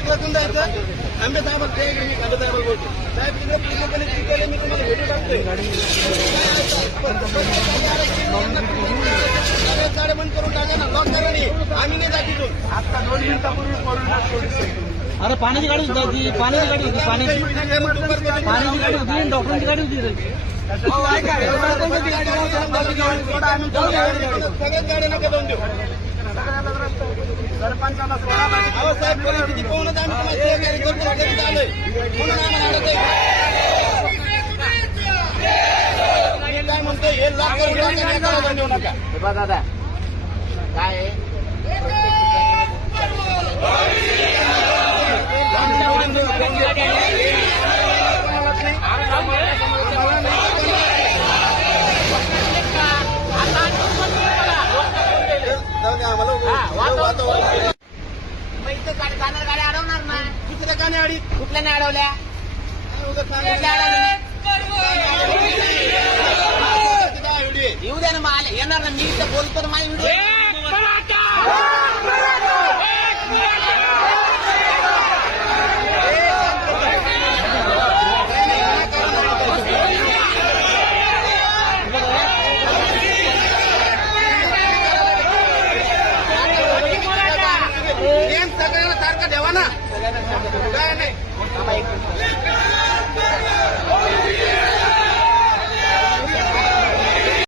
तिकडून जायचं आंबे साहेबांना ते मी आंबे साहेबांना बोलतो साहेब तिकडे पूर्णपणे शिकवले मी तुम्हाला भेटू टाकतोय गाड्या बंद करून टाका ना लॉक करा नाही आम्ही नाही जात तिथून आता 2 मिनिटापूर्वी अरे पाण्याची गाडी होती पाण्याची गाडी होती पाण्याची गाडी होती डॉक्टरांची गाडी होती सगळ्याच गाड्या नका जाऊन देऊ सरपंचाला साहेब परिस्थिती पाहूनच आम्ही तुम्हाला सहकार्य करतो करीत आलोय म्हणून आम्हाला अडत आहे मी काय म्हणतोय हे लाख करून टाका देऊ नका बघा दादा काय गाड्या अडवणार ना दुसऱ्या गाण्या अडी कुठल्या नाही अडवल्या येऊ द्या ना मला येणार ना मी इथं बोलतो ना माझी व्हिडिओ